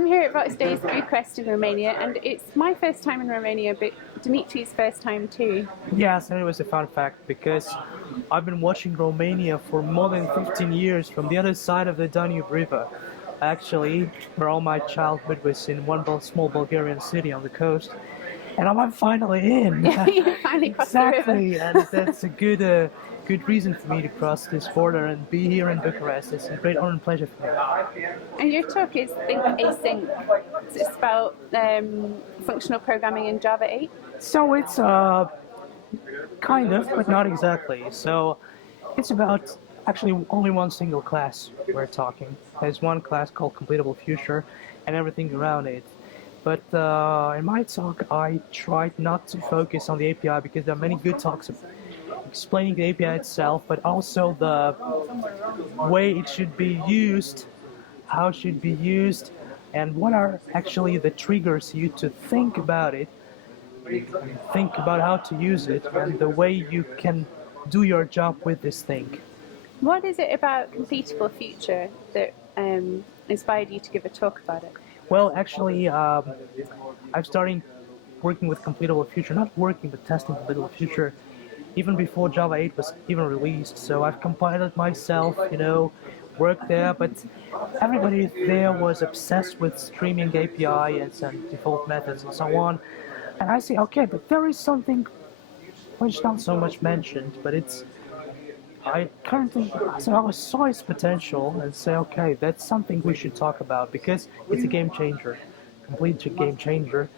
I'm here at Voxxed Days Bucharest in Romania, and it's my first time in Romania, but Dmitry's first time too. Yes, and it was a fun fact because I've been watching Romania for more than 15 years from the other side of the Danube River. Actually, where all my childhood was in one small Bulgarian city on the coast, and I'm finally in. You finally crossed the river. Exactly, and that's a good reason for me to cross this border and be here in Bucharest. It's a great honor and pleasure for me. And your talk is Think Async. So it's about functional programming in Java 8. So it's kind of, but not exactly. So it's about actually only one single class we're talking. There's one class called Completable Future and everything around it. But in my talk, I tried not to focus on the API because there are many good talks explaining the API itself, but also the way it should be used, how it should be used, and what are actually the triggers you to think about it, think about how to use it, and the way you can do your job with this thing. What is it about Completable Future that inspired you to give a talk about it? Well, actually, I've started working with Completable Future, not working, but testing Completable Future, even before Java 8 was even released. So I've compiled it myself, worked there, but everybody there was obsessed with streaming APIs and default methods and so on. And I say, okay, but there is something which is not so much mentioned, but I saw its potential and say, okay, that's something we should talk about because it's a game changer, complete game changer.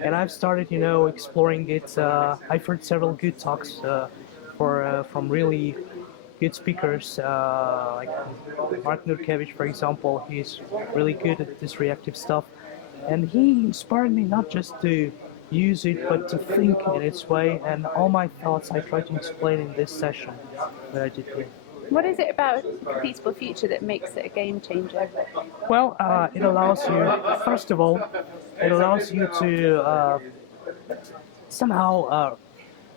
And I've started, exploring it. I've heard several good talks from really good speakers, like Mark Nurkevich, for example. He's really good at this reactive stuff. And he inspired me not just to use it, but to think in its way. And all my thoughts I try to explain in this session that I did here. What is it about Completable Future that makes it a game changer? Well, it allows you, first of all, it allows you to somehow,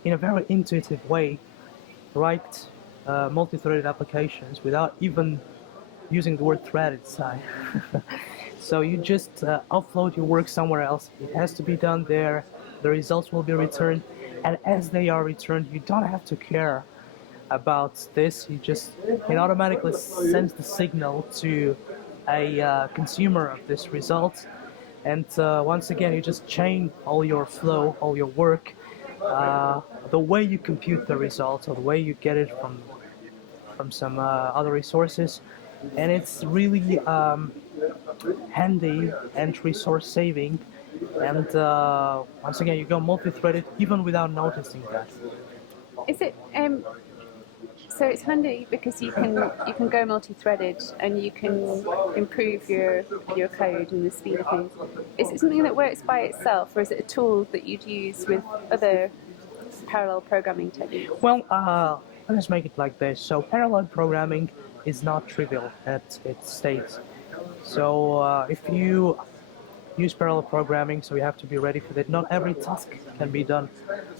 in a very intuitive way, write multi-threaded applications without even using the word thread inside. So you just upload your work somewhere else. It has to be done there. The results will be returned, and as they are returned, you don't have to care about this. It automatically sends the signal to a consumer of this result, and once again you just chain all your flow, all your work, the way you compute the results or the way you get it from some other resources, and it's really handy and resource saving, and once again you go multi-threaded even without noticing that. Is it so it's handy because you can go multi-threaded and you can improve your code and the speed of things. Is it something that works by itself, or is it a tool that you'd use with other parallel programming techniques? Well, let's make it like this. So parallel programming is not trivial at its state. So if you use parallel programming, so you have to be ready for that. Not every task can be done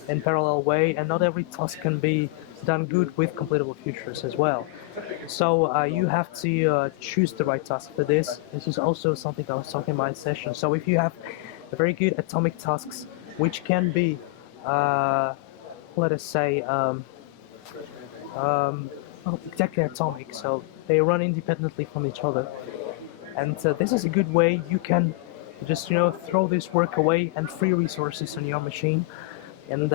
in parallel way, and not every task can be done good with completable futures as well. So you have to choose the right task for this. This is also something I was talking about in session. So if you have very good atomic tasks, which can be, let us say, well, exactly atomic, so they run independently from each other. And this is a good way you can just throw this work away and free resources on your machine, and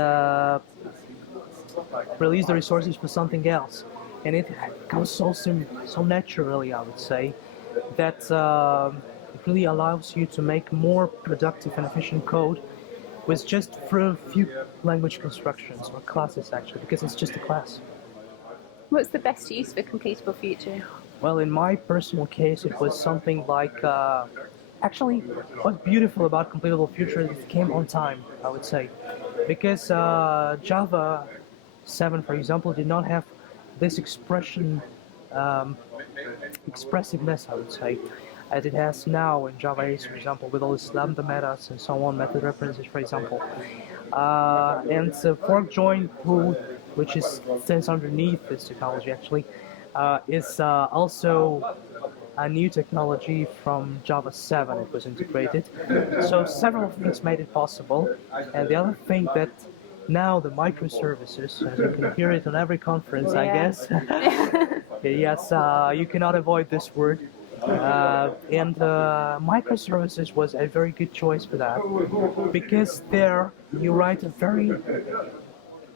release the resources for something else. And it comes so naturally, I would say, that it really allows you to make more productive and efficient code with just a few language constructions or classes, actually, because it's just a class. What's the best use for Completable Future? Well, in my personal case, it was something like, actually, what's beautiful about Completable Future is it came on time, I would say. Because Java 7, for example, did not have this expressiveness, I would say, as it has now in Java 8, for example, with all its lambda metas and so on, method references, for example. And the fork join tool, which stands underneath this technology, actually, is also a new technology from Java 7. It was integrated. So several things made it possible. And the other thing that now the microservices, as you can hear it on every conference, I Yeah. guess. Yes, you cannot avoid this word. And microservices was a very good choice for that because there you write a very,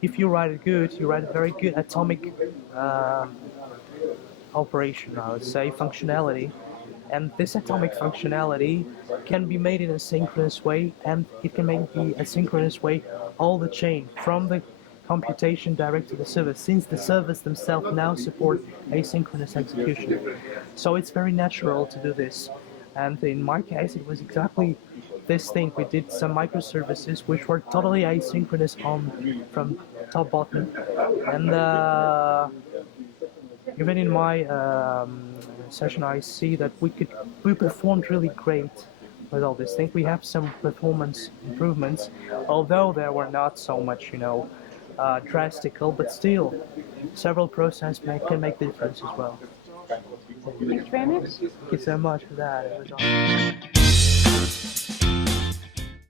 if you write it good, you write a very good atomic operation, I would say, functionality. And this atomic functionality can be made in a synchronous way, and it can make the asynchronous way all the chain from the computation direct to the service, since the servers themselves now support asynchronous execution. So it's very natural to do this. And in my case, it was exactly this thing. We did some microservices which were totally asynchronous on from top bottom, and even in my session, I see that we performed really great with all this thing. We have some performance improvements, although there were not so much, drastical, but still, several processes can make the difference as well. Thank you very much. Thank you so much for that. It was awesome.